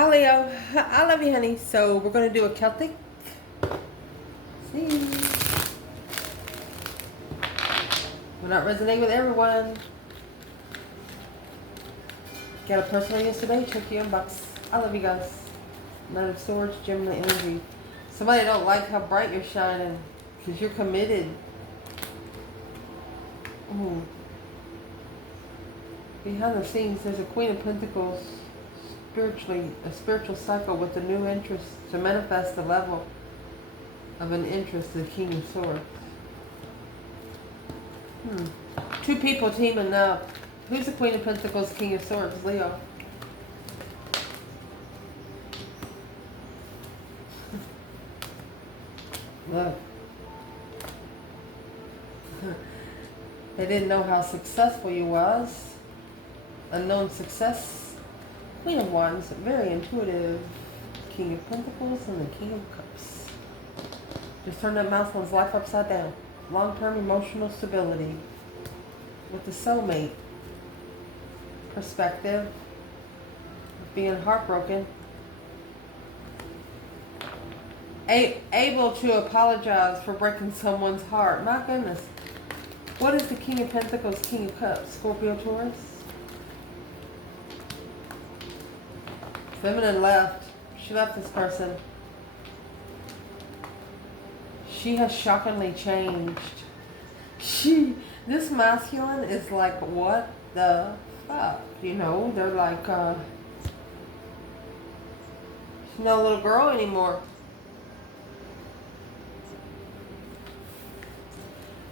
Hi Leo, I love you honey. So we're going to do a Celtic. See, we're not resonating with everyone. Got a personal yesterday, check your inbox. I love you guys. Knight of Swords, Gemini energy. Somebody don't like how bright you're shining because you're committed. Ooh. Behind the scenes, there's a Queen of Pentacles. Spiritually, a spiritual cycle with a new interest to manifest the level of an interest, the King of Swords. Two people teaming up. Who's the Queen of Pentacles, King of Swords? Leo. Look. They didn't know how successful you was. Unknown success. Queen of Wands, very intuitive. King of Pentacles and the King of Cups. Just turn that masculine's life upside down. Long-term emotional stability. With the soulmate. Perspective. Being heartbroken. Able to apologize for breaking someone's heart. My goodness. What is the King of Pentacles, King of Cups? Scorpio, Taurus? Feminine left. She left this person. She has shockingly changed. This masculine is like, what the fuck? You know, they're like, she's not a little girl anymore.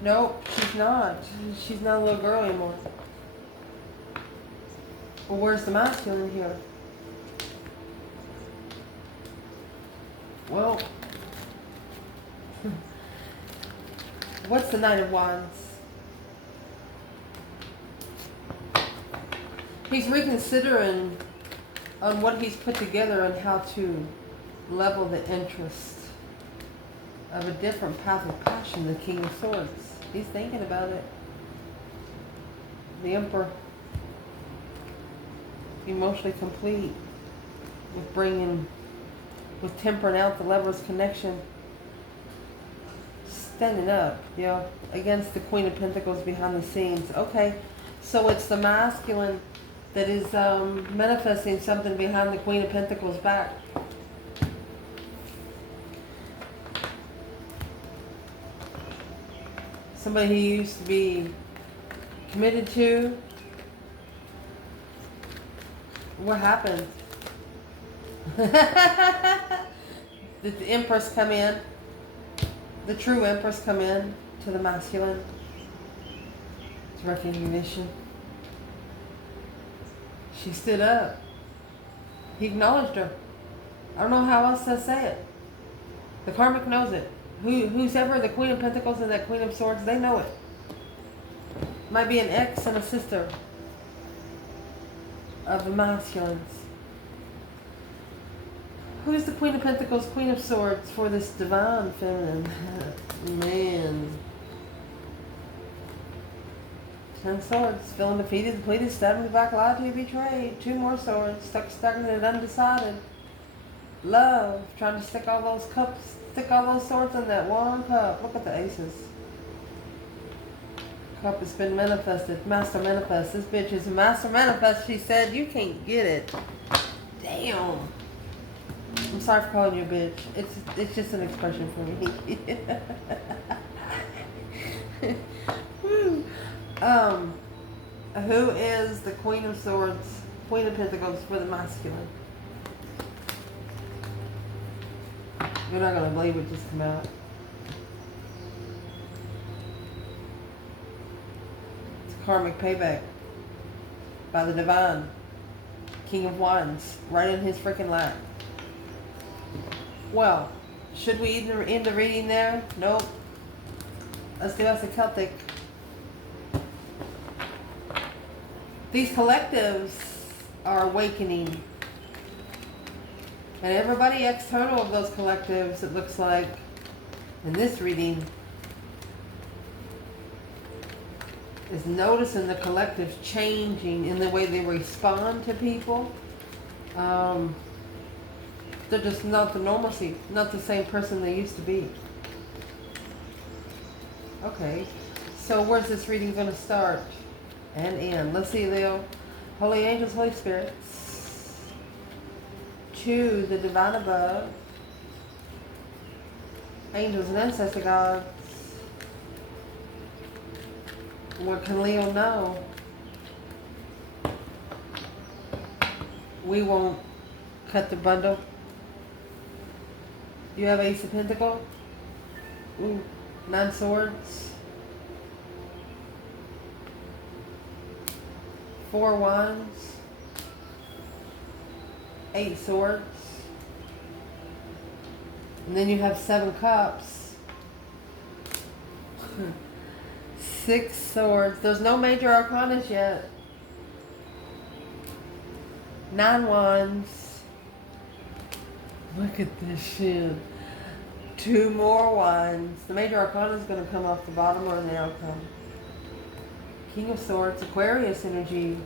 Nope, she's not. She's not a little girl anymore. Well, where's the masculine here? Well, what's the Knight of Wands? He's reconsidering on what he's put together and how to level the interest of a different path of passion, the King of Swords. He's thinking about it. The Emperor. Emotionally complete with tempering out the lover's connection. Standing up, you know, against the Queen of Pentacles behind the scenes. Okay, so it's the masculine that is manifesting something behind the Queen of Pentacles back. Somebody he used to be committed to. What happened? Did the Empress come in? The true Empress come in to the masculine? It's recognition. She stood up. He acknowledged her. I don't know how else to say it. The Karmic knows it. Who's ever the Queen of Pentacles and that Queen of Swords, they know it. Might be an ex and a sister of the masculines. Who's the Queen of Pentacles, Queen of Swords for this divine feminine? Man. 10 swords, feeling defeated, depleted, stabbed in the back, lied to, betrayed. 2 more swords, stuck, stagnant, undecided. Love, trying to stick all those cups, stick all those swords in that one cup. Look at the aces. Cup has been manifested. Master manifest. This bitch is a master manifest. She said, you can't get it. Damn. I'm sorry for calling you a bitch. It's just an expression for me. Woo. Who is the Queen of Swords, Queen of Pentacles for the masculine? You're not gonna believe what just came out. It's karmic payback by the divine King of Wands right in his freaking lap. Well, should we end the reading there? Nope. Let's do us a Celtic. These collectives are awakening. And everybody external of those collectives, it looks like, in this reading, is noticing the collectives changing in the way they respond to people. They're just not the normalcy, not the same person they used to be. Okay, so where's this reading going to start and end? Let's see, Leo. Holy angels, Holy spirits, to the divine above, angels and ancestor gods. What can Leo know? We won't cut the bundle. You have Ace of Pentacles. Ooh, 9 swords. 4 wands. 8 swords. And then you have 7 cups. 6 swords. There's no major arcanas yet. 9 wands. Look at this shit. 2 more wands. The major arcana is going to come off the bottom or the outcome. King of Swords, Aquarius energy.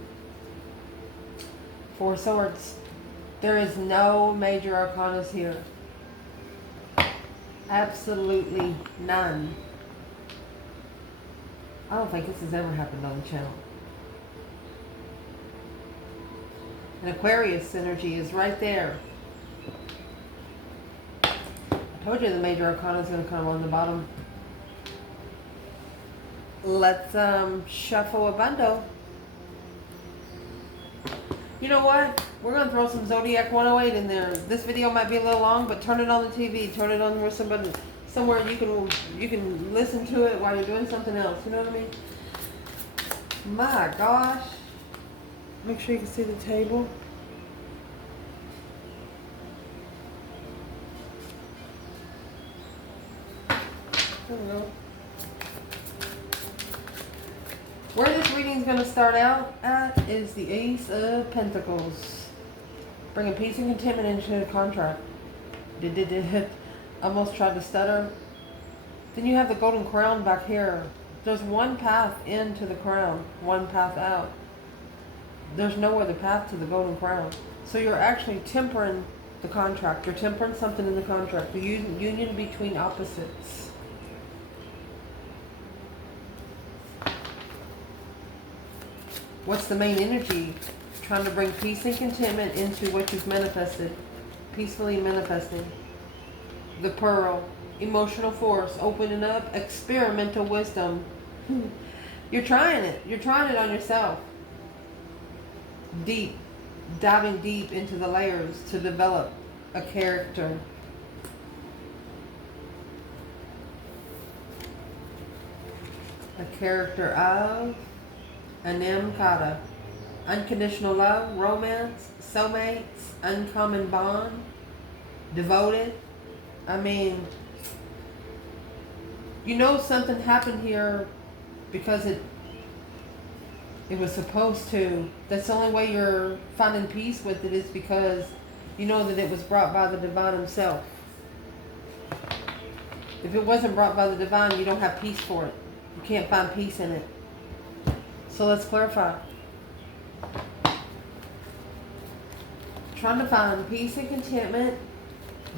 4 swords. There is no major arcanas here. Absolutely none. I don't think this has ever happened on the channel. And Aquarius energy is right there. I told you the major arcana is going to come on the bottom. Let's shuffle a bundle. You know what? We're going to throw some Zodiac 108 in there. This video might be a little long, but turn it on the TV. Turn it on where somewhere you can listen to it while you're doing something else. You know what I mean? My gosh. Make sure you can see the table. There we go. Where this reading is going to start out at is the Ace of Pentacles. Bringing peace and contentment into the contract. Almost tried to stutter. Then you have the Golden Crown back here. There's one path into the crown, one path out. There's no other path to the Golden Crown. So you're actually tempering the contract. You're tempering something in the contract. The union between opposites. What's the main energy? Trying to bring peace and contentment into what you've manifested. Peacefully manifesting. The Pearl. Emotional force. Opening up. Experimental wisdom. You're trying it. You're trying it on yourself. Deep. Diving deep into the layers to develop a character. A character of Anamkata. Unconditional love, romance, soulmates, uncommon bond, devoted. I mean, you know something happened here because it was supposed to. That's the only way you're finding peace with it is because you know that it was brought by the divine himself. If it wasn't brought by the divine, you don't have peace for it. You can't find peace in it. So let's clarify. Trying to find peace and contentment,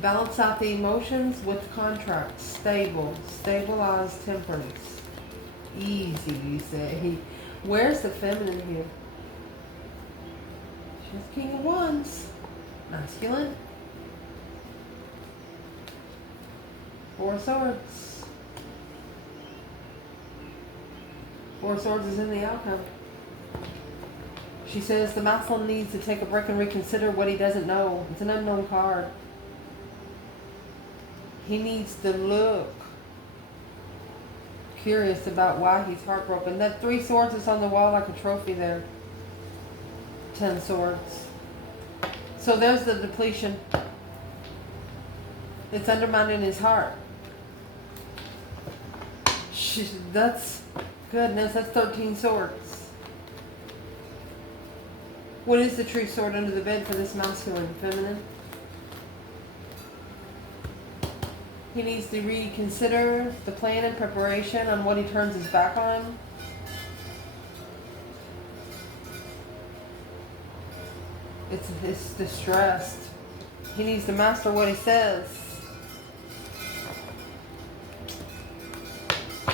balance out the emotions with the contract. Stable, stabilized temperance. Easy, you say. Where's the feminine here? She's King of Wands. Masculine. 4 swords. 4 swords is in the outcome. She says the masculine needs to take a break and reconsider what he doesn't know. It's an unknown card. He needs to look curious about why he's heartbroken. That 3 swords is on the wall like a trophy there. 10 swords. So there's the depletion. It's undermining his heart. That's goodness. That's 13 swords. What is the true sword under the bed for this masculine, feminine? He needs to reconsider the plan and preparation on what he turns his back on. It's distressed. He needs to master what he says.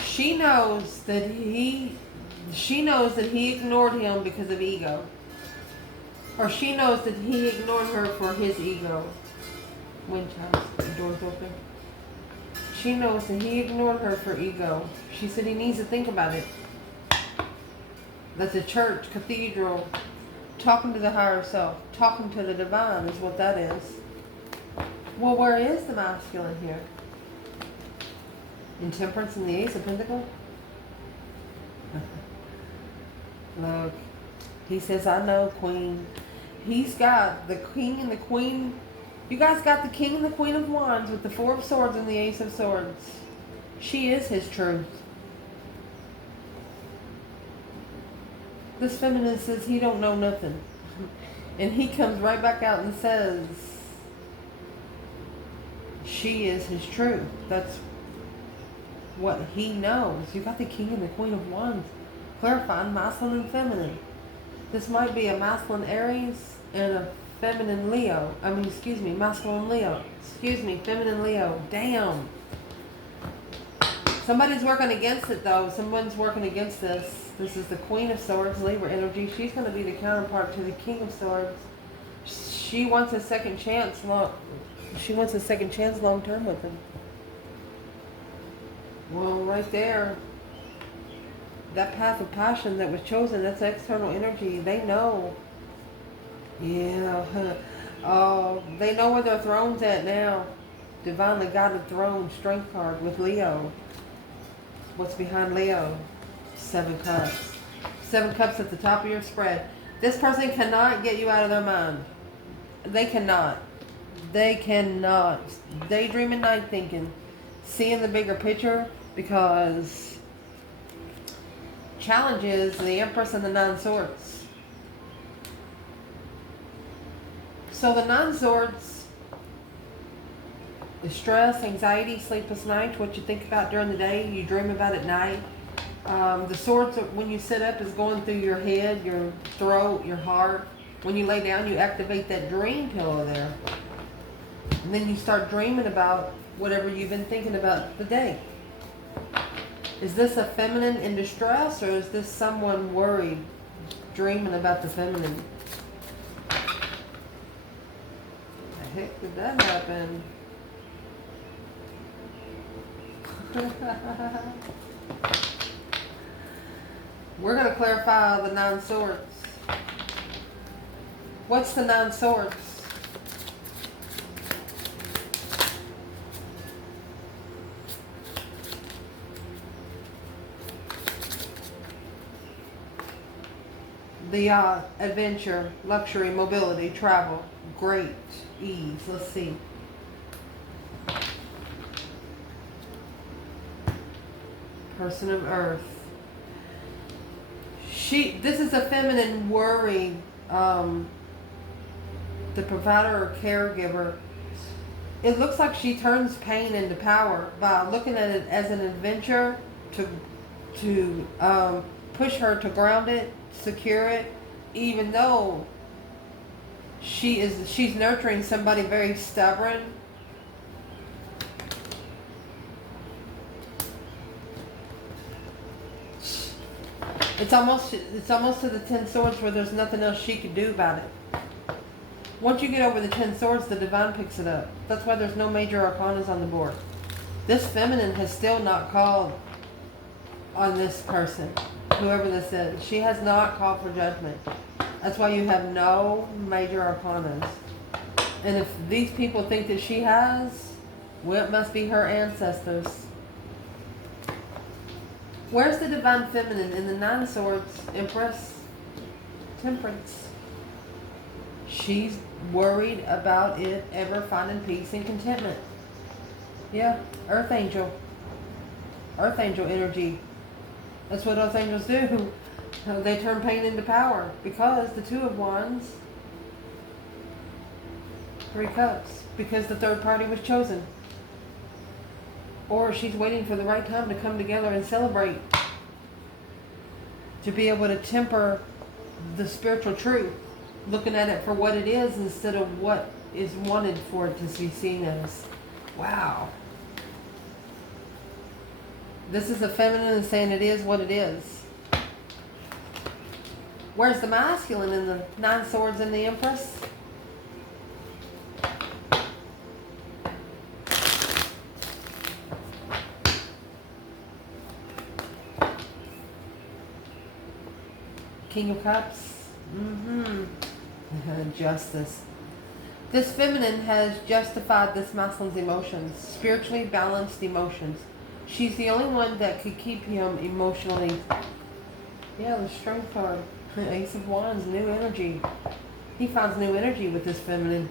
She knows that he ignored him because of ego. Or she knows that he ignored her for his ego. Wind chimes, the door's open. She knows that he ignored her for ego. She said he needs to think about it. That's a church, cathedral, talking to the higher self, talking to the divine is what that is. Well, where is the masculine here? In Temperance and the Ace of Pentacles? Look, he says, I know, Queen. He's got the King and the Queen. You guys got the King and the Queen of Wands with the Four of Swords and the Ace of Swords. She is his truth. This feminine says he don't know nothing. And he comes right back out and says, she is his truth. That's what he knows. You got the King and the Queen of Wands. Clarifying masculine and feminine. This might be a masculine Aries and a feminine Leo. Masculine Leo. Feminine Leo. Damn. Somebody's working against it though. Someone's working against this. This is the Queen of Swords, Libra energy. She's going to be the counterpart to the King of Swords. She wants a second chance. She wants a second chance long term with him. Well, right there, that path of passion that was chosen, that's external energy. They know. Yeah. Oh, they know where their throne's at now. Divinely guided throne, strength card with Leo. What's behind Leo? 7 Cups. 7 Cups at the top of your spread. This person cannot get you out of their mind. They cannot. They cannot. Daydreaming, night thinking. Seeing the bigger picture, because challenges the Empress and the 9 Swords. So the 9 Swords is stress, anxiety, sleepless nights, what you think about during the day, you dream about at night. The swords, when you sit up, is going through your head, your throat, your heart. When you lay down, you activate that dream pillow there. And then you start dreaming about whatever you've been thinking about the day. Is this a feminine in distress, or is this someone worried, dreaming about the feminine? The heck did that happen? We're going to clarify the 9 Swords. What's the 9 Swords? The adventure, luxury, mobility, travel, great ease. Let's see. Person of Earth. This is a feminine worry, the provider or caregiver. It looks like she turns pain into power by looking at it as an adventure to push her to ground it, secure it, even though she's nurturing somebody very stubborn. It's almost to the 10 Swords where there's nothing else she could do about it. Once you get over the 10 Swords, the divine picks it up. That's why there's no major arcanas on the board. This feminine has still not called on this person, whoever this is. She has not called for judgment. That's why you have no major arcanas. And if these people think that she has, well, it must be her ancestors. Where's the divine feminine in the 9 Swords, Empress, Temperance? She's worried about it ever finding peace and contentment. Yeah, Earth Angel. Earth Angel energy. That's what Earth Angels do. They turn pain into power, because the 2 of Wands, 3 Cups, because the third party was chosen. Or she's waiting for the right time to come together and celebrate. To be able to temper the spiritual truth. Looking at it for what it is instead of what is wanted for it to be seen as. Wow. This is the feminine saying it is what it is. Where's the masculine in the Nine Swords and the Empress? King of Cups. Justice. This feminine has justified this masculine's emotions. Spiritually balanced emotions. She's the only one that could keep him emotionally. Yeah, the Strength card. Ace of Wands, new energy. He finds new energy with this feminine.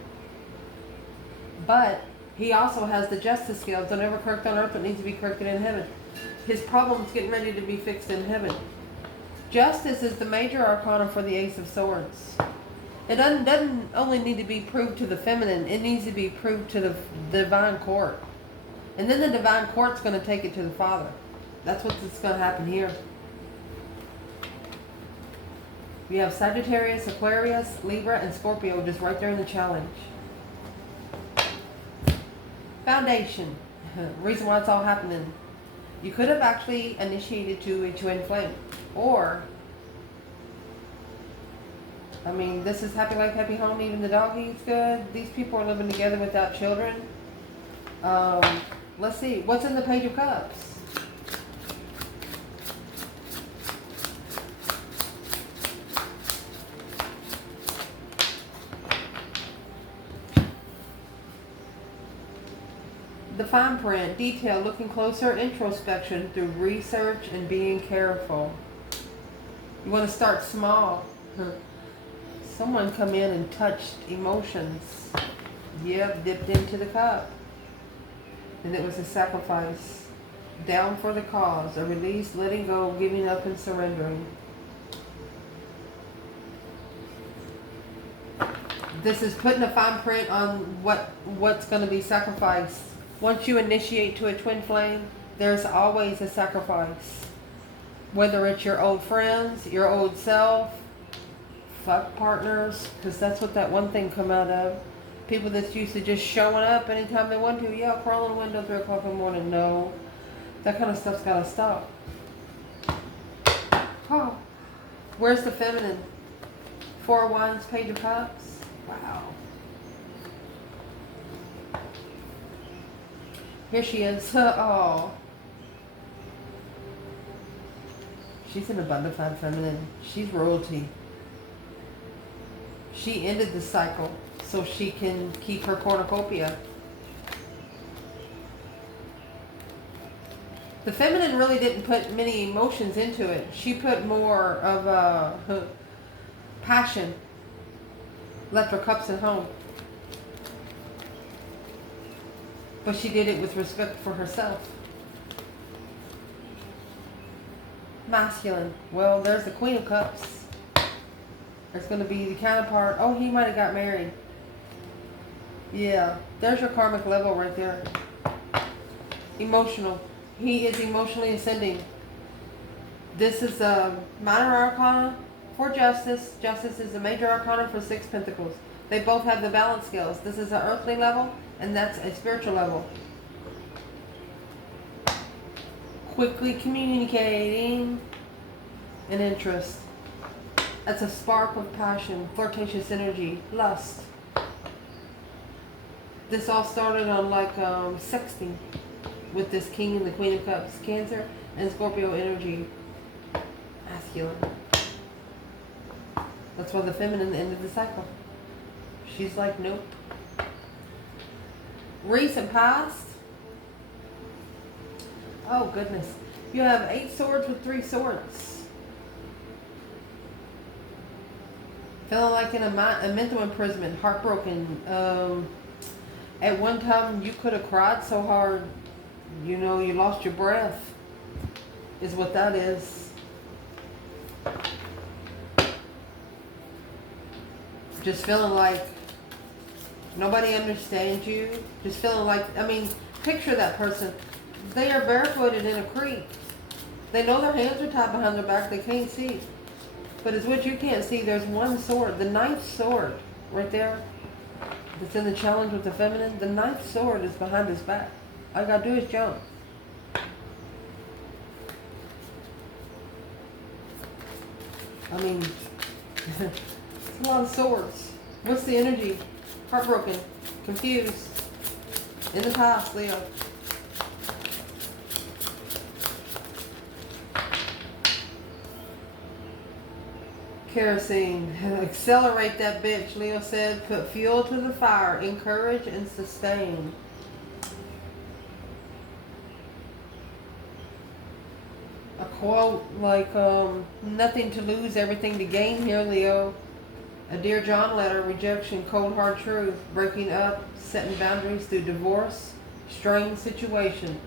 But he also has the justice scales. They're never correct on earth, but needs to be corrected in heaven. His problem's getting ready to be fixed in heaven. Justice is the major arcana for the Ace of Swords. It doesn't only need to be proved to the feminine, it needs to be proved to the divine court. And then the divine court's going to take it to the Father. That's what's going to happen here. We have Sagittarius, Aquarius, Libra, and Scorpio just right there in the challenge. Foundation. Reason why it's all happening. You could have actually initiated to a twin flame. Or, I mean, this is happy life, happy home, even the dog eats good. These people are living together without children. Let's see. What's in the Page of Cups? The fine print, detail, looking closer, introspection through research and being careful. You want to start small. Someone come in and touched emotions. Yep, dipped into the cup. And it was a sacrifice. Down for the cause, a release, letting go, giving up and surrendering. This is putting a fine print on what's going to be sacrificed. Once you initiate to a twin flame, there's always a sacrifice. Whether it's your old friends, your old self, fuck partners, because that's what that one thing come out of. People that's used to just showing up anytime they want to. Yeah, crawl in the window 3 o'clock in the morning. No. That kind of stuff's got to stop. Oh. Where's the feminine? 4 of Wands, Page of Cups. Wow. Here she is. Oh. She's an abundified feminine. She's royalty. She ended the cycle so she can keep her cornucopia. The feminine really didn't put many emotions into it. She put more of passion. Left her cups at home. But she did it with respect for herself. Masculine. Well, there's the Queen of Cups. There's going to be the counterpart. Oh, he might have got married. Yeah. There's your karmic level right there. Emotional. He is emotionally ascending. This is a minor arcana for justice. Justice is a major arcana for 6 pentacles. They both have the balance scales. This is an earthly level, and that's a spiritual level. Quickly communicating an interest. That's a spark of passion, flirtatious energy, lust. This all started on like sexting with this King and the Queen of Cups. Cancer and Scorpio energy. Masculine. That's why the feminine ended the cycle. She's like, nope. Recent past. Oh, goodness. You have 8 swords with 3 swords. Feeling like in a mental imprisonment, heartbroken. At one time, you could have cried so hard, you know, you lost your breath, is what that is. Just feeling like nobody understands you. Just feeling like, I mean, picture that person. They are barefooted in a creek. They know their hands are tied behind their back. They can't see. But it's what you can't see. There's one sword. The ninth sword right there that's in the challenge with the feminine. The ninth sword is behind his back. All you gotta do is jump. I mean, it's a lot of swords. What's the energy? Heartbroken, confused, in the past, Leo. Kerosene. Accelerate that bitch, Leo said. Put fuel to the fire. Encourage and sustain. A quote like, nothing to lose, everything to gain here, Leo. A Dear John letter, rejection, cold hard truth, breaking up, setting boundaries through divorce, strained situation.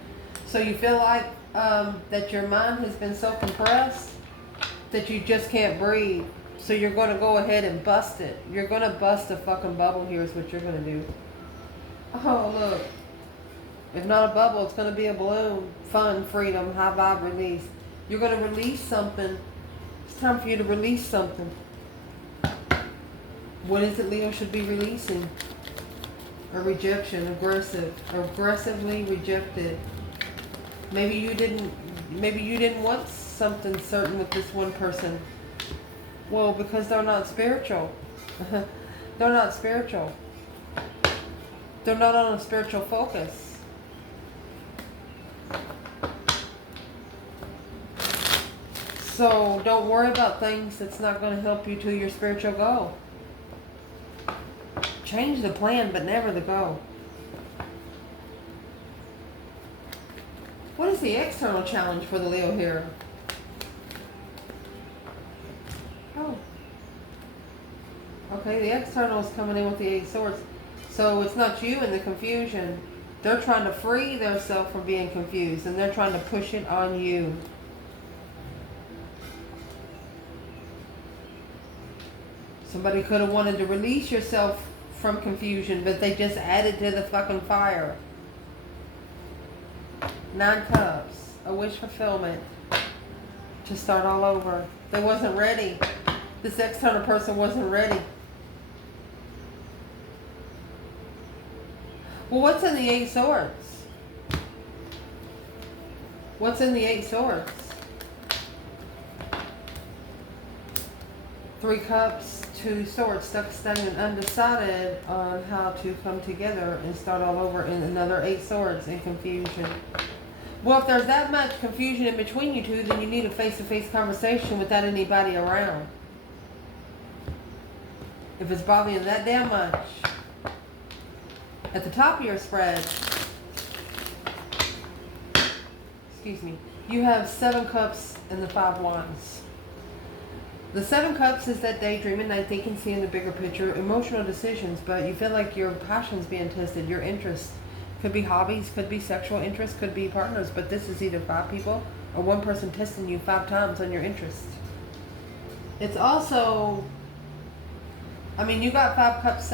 So you feel like that your mind has been so compressed that you just can't breathe. So you're going to go ahead and bust it. You're going to bust a fucking bubble here is what you're going to do. Oh, look. If not a bubble, it's going to be a balloon. Fun, freedom, high vibe release. You're going to release something. It's time for you to release something. What is it Leo should be releasing? A rejection, aggressive, aggressively rejected. Maybe you didn't want something certain with this one person. Well, because they're not spiritual. They're not spiritual. They're not on a spiritual focus. So don't worry about things that's not going to help you to your spiritual goal. Change the plan, but never the goal. What is the external challenge for the Leo here? Oh. Okay, the external is coming in with the 8 swords. So it's not you in the confusion. They're trying to free themselves from being confused, and they're trying to push it on you. Somebody could have wanted to release yourself from confusion, but they just added to the fucking fire. 9 cups, a wish fulfillment, to start all over. They wasn't ready. This external person wasn't ready. Well, what's in the 8 swords? What's in the 8 swords? 3 cups, 2 swords, stuck, stagnant, undecided on how to come together and start all over, in another 8 swords in confusion. Well, if there's that much confusion in between you two, then you need a face-to-face conversation without anybody around. If it's bothering you that damn much. At the top of your spread, excuse me, you have 7 cups and the 5 wands. The 7 cups is that daydreaming, night thinking, seeing the bigger picture, emotional decisions, but you feel like your passion's being tested, your interests. Could be hobbies, could be sexual interests, could be partners, but this is either 5 people or 1 person testing you 5 times on your interests. It's also, I mean, you got 5 cups,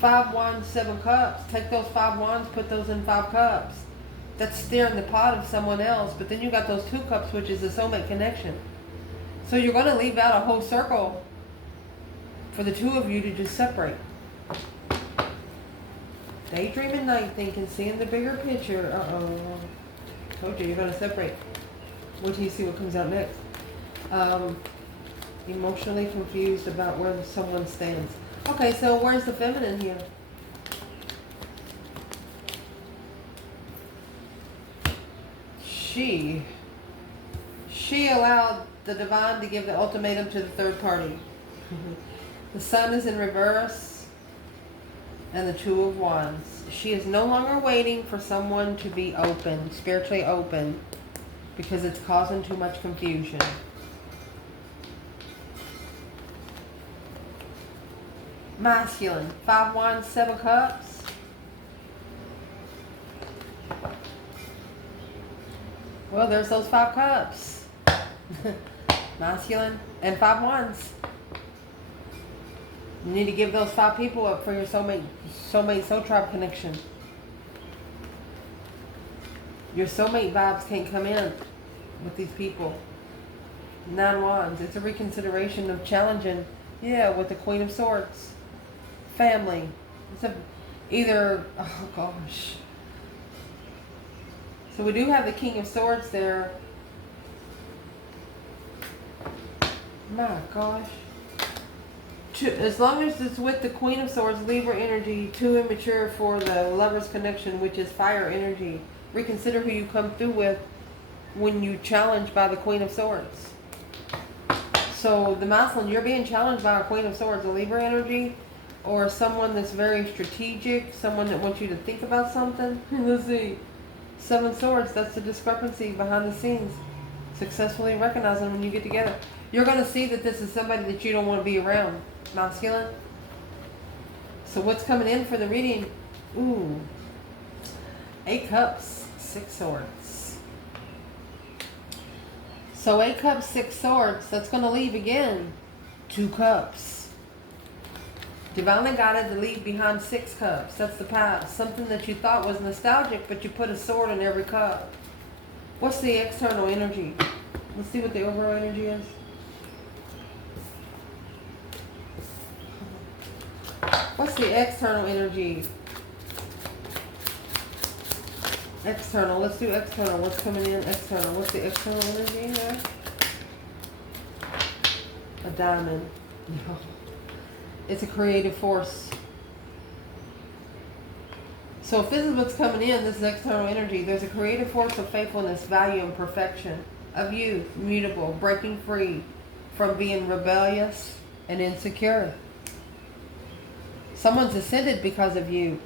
5 wands, 7 cups. Take those 5 wands, put those in 5 cups. That's stirring the pot of someone else, but then you got those 2 cups, which is a soulmate connection. So you're going to leave out a whole circle for the 2 of you to just separate. Daydreaming, night thinking, seeing the bigger picture. Uh-oh. Told you, you're going to separate. Wait till you see what comes out next. Emotionally confused about where someone stands. Okay, so where's the feminine here? She allowed the divine to give the ultimatum to the third party. The sun is in reverse and the 2 of wands. She is no longer waiting for someone to be open, spiritually open, because it's causing too much confusion. Masculine, 5 wands, 7 cups. Well, there's those 5 cups. Masculine and 5 wands. You need to give those 5 people up for your soul tribe connection. Your soulmate vibes can't come in with these people. Nine Wands. It's a reconsideration of challenging. Yeah, with the Queen of Swords. Family. It's a either, oh gosh. So we do have the King of Swords there. My gosh. As long as it's with the Queen of Swords, Libra energy, too immature for the Lover's connection, which is fire energy. Reconsider who you come through with when you challenged by the Queen of Swords. So the masculine, you're being challenged by a Queen of Swords, a Libra energy, or someone that's very strategic, someone that wants you to think about something. Let's see. Seven Swords, that's the discrepancy behind the scenes. Successfully recognizing when you get together. You're going to see that this is somebody that you don't want to be around. Masculine. So what's coming in for the reading? Ooh. 8 Cups, 6 Swords. So 8 Cups, 6 Swords. That's going to leave again 2 Cups. Divinely guided to leave behind 6 Cups. That's the past. Something that you thought was nostalgic, but you put a sword in every cup. What's the external energy? Let's see what the overall energy is. What's the external energy? External. Let's do external. What's coming in external? What's the external energy in there? A diamond. No. It's a creative force. So if this is what's coming in, this is external energy. There's a creative force of faithfulness, value, and perfection. Of youth, mutable, breaking free from being rebellious and insecure. Someone's ascended because of you.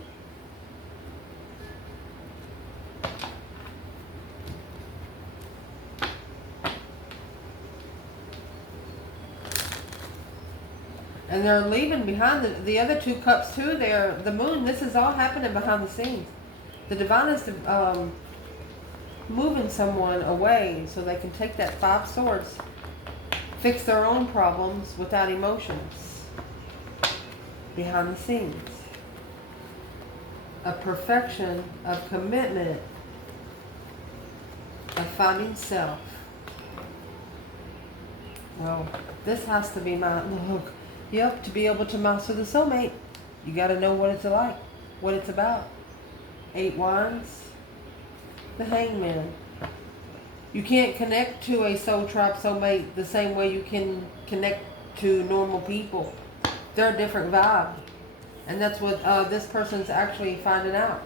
And they're leaving behind the other 2 cups too. They're the moon. This is all happening behind the scenes. The divine is moving someone away so they can take that 5 Swords, fix their own problems without emotions. Behind the scenes. A perfection of commitment, of finding self. Well, this has to be my look. Yep, to be able to master the soulmate, you got to know what it's like, what it's about. 8 Wands, the Hangman. You can't connect to a soul tribe soulmate the same way you can connect to normal people. They're a different vibe. And that's what this person's actually finding out.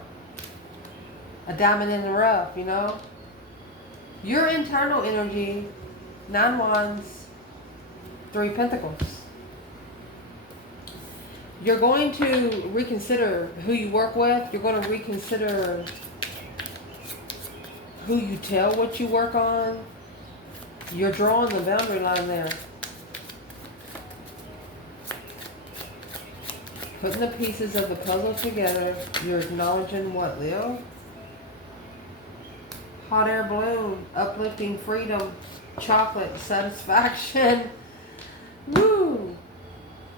A diamond in the rough, you know. Your internal energy, 9 Wands, 3 Pentacles. You're going to reconsider who you work with. You're going to reconsider who you tell what you work on. You're drawing the boundary line there. Putting the pieces of the puzzle together. You're acknowledging what, Leo? Hot air balloon. Uplifting freedom. Chocolate. Satisfaction. Woo!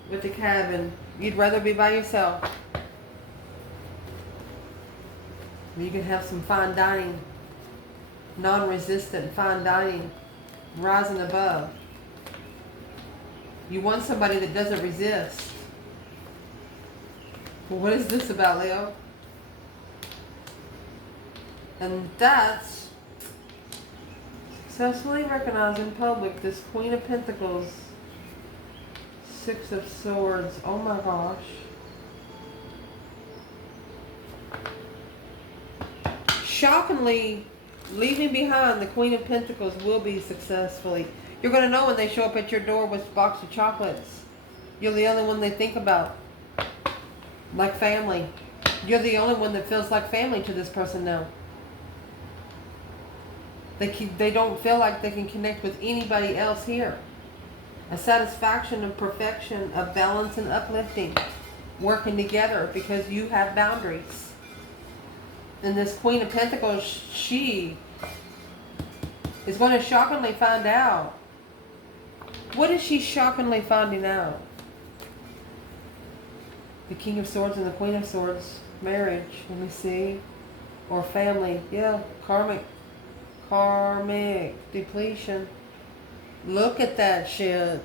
With the cabin. You'd rather be by yourself. You can have some fine dining. Non-resistant fine dining. Rising above. You want somebody that doesn't resist. Well, what is this about, Leo? And that's successfully recognized in public this Queen of Pentacles, 6 of Swords. Oh my gosh. Shockingly, leaving behind the Queen of Pentacles will be successfully. You're going to know when they show up at your door with a box of chocolates. You're the only one they think about. Like family. You're the only one that feels like family to this person now. They don't feel like they can connect with anybody else here. A satisfaction of perfection, of balance and uplifting. Working together because you have boundaries. And this Queen of Pentacles, she is going to shockingly find out. What is she shockingly finding out? The King of Swords and the Queen of Swords. Marriage. Let me see. Or family. Yeah. Karmic depletion. Look at that shit.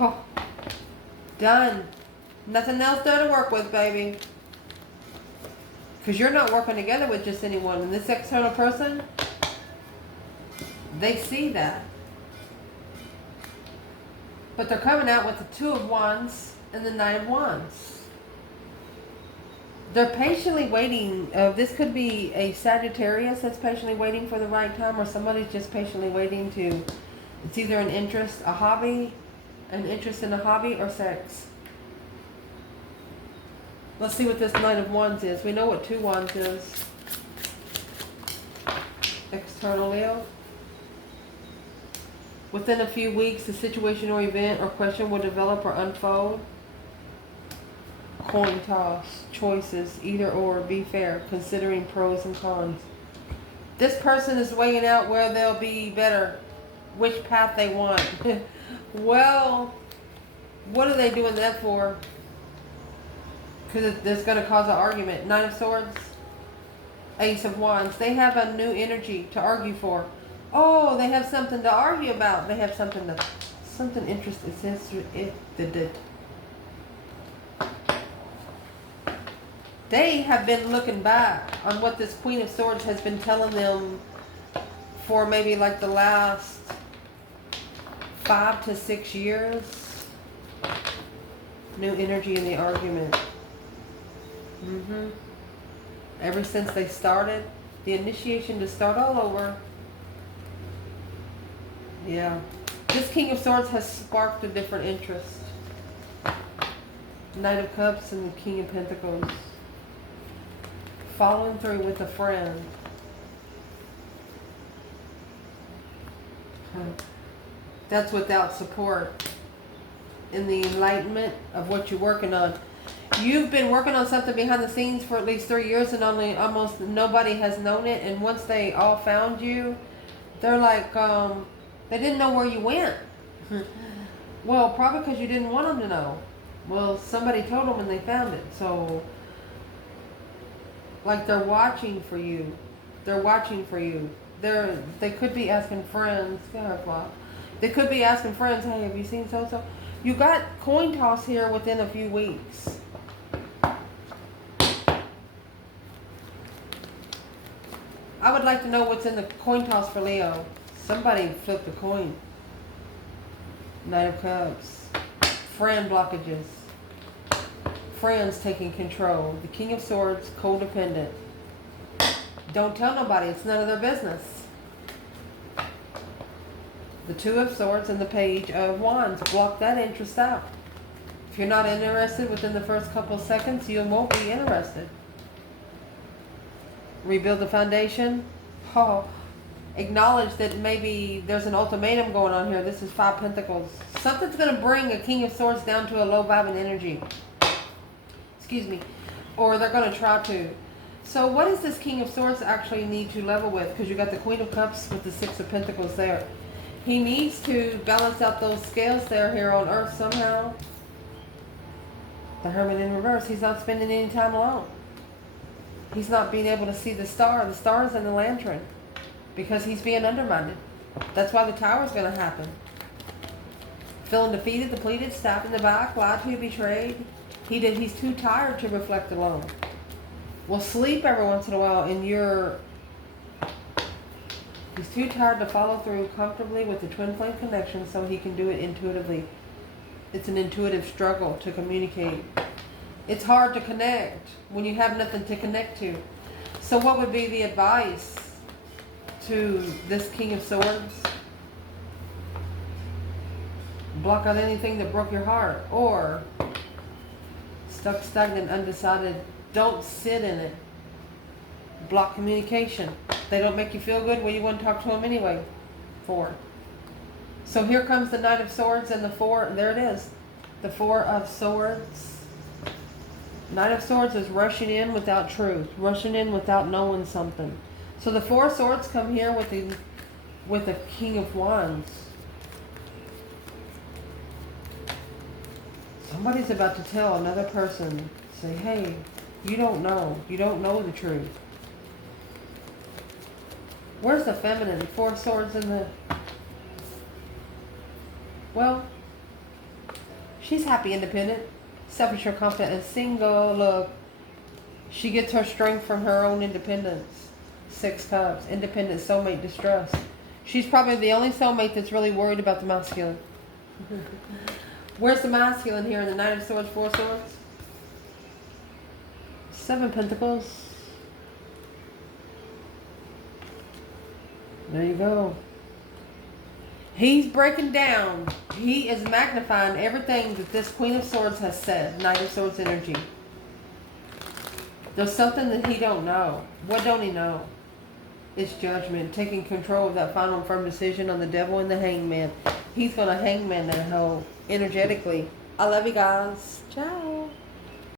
Oh, done. Nothing else there to work with, baby. Because you're not working together with just anyone. And this external person, they see that. But they're coming out with the Two of Wands and the Knight of Wands. They're patiently waiting. This could be a Sagittarius that's patiently waiting for the right time, or somebody's just patiently waiting to, it's either an interest, a hobby, an interest in a hobby, or sex. Let's see what this Knight of Wands is. We know what Two Wands is. External Leo. Within a few weeks, a situation or event or question will develop or unfold. Coin toss. Choices. Either or. Be fair. Considering pros and cons. This person is weighing out where they'll be better. Which path they want. Well, what are they doing that for? Because it's going to cause an argument. Nine of Swords, Ace of Wands. They have a new energy to argue for. Oh, they have something to argue about. They have something interesting. They have been looking back on what this Queen of Swords has been telling them for maybe like the last 5 to 6 years. New energy in the argument. Ever since they started, the initiation to start all over. Yeah. This King of Swords has sparked a different interest. Knight of Cups and the King of Pentacles. Following through with a friend. That's without support. In the enlightenment of what you're working on. You've been working on something behind the scenes for at least 3 years, and almost nobody has known it. And once they all found you, they're like, they didn't know where you went. Well, probably because you didn't want them to know. Well, somebody told them and they found it. So, like, they're watching for you. They're watching for you. They could be asking friends. They could be asking friends, hey, have you seen so-so? You got coin toss here within a few weeks. I would like to know what's in the coin toss for Leo. Somebody flipped a coin. Knight of Cups. Friend blockages. Friends taking control. The King of Swords, codependent. Don't tell nobody. It's none of their business. The Two of Swords and the Page of Wands. Block that interest out. If you're not interested within the first couple seconds, you won't be interested. Rebuild the foundation. Oh, acknowledge that maybe there's an ultimatum going on here. This is 5 Pentacles. Something's going to bring a King of Swords down to a low vibing energy. Excuse me. Or they're going to try to. So what does this King of Swords actually need to level with? Because you got the Queen of Cups with the 6 of Pentacles there. He needs to balance out those scales there here on Earth somehow. The Hermit in reverse. He's not spending any time alone. He's not being able to see the star. The star is in the lantern. Because he's being undermined. That's why the Tower is going to happen. Feeling defeated, depleted, stabbed in the back, lied to, betrayed. He's too tired to reflect alone. Well, sleep every once in a while and he's too tired to follow through comfortably with the twin flame connection so he can do it intuitively. It's an intuitive struggle to communicate. It's hard to connect when you have nothing to connect to. So what would be the advice to this King of Swords? Block out anything that broke your heart. Or stuck, stagnant, undecided. Don't sit in it. Block communication. They don't make you feel good. Well, you want to talk to them anyway. 4. So here comes the Knight of Swords and the 4. There it is. The 4 of Swords. Knight of Swords is rushing in without truth. Rushing in without knowing something. So the 4 of Swords come here with the King of Wands. Somebody's about to tell another person. Say, hey, you don't know. You don't know the truth. Where's the feminine? Four of Swords in the... Well, she's happy, independent, selfish or confident, and single. Look, she gets her strength from her own independence. Six Cups, independent, soulmate, distrust. She's probably the only soulmate that's really worried about the masculine. Where's the masculine here in the Knight of Swords, Four Swords? Seven Pentacles. There you go. He's breaking down. He is magnifying everything that this Queen of Swords has said. Knight of Swords energy. There's something that he don't know. What don't he know? It's judgment. Taking control of that final firm decision on the Devil and the Hangman. He's going to hangman that hoe energetically. I love you guys. Ciao.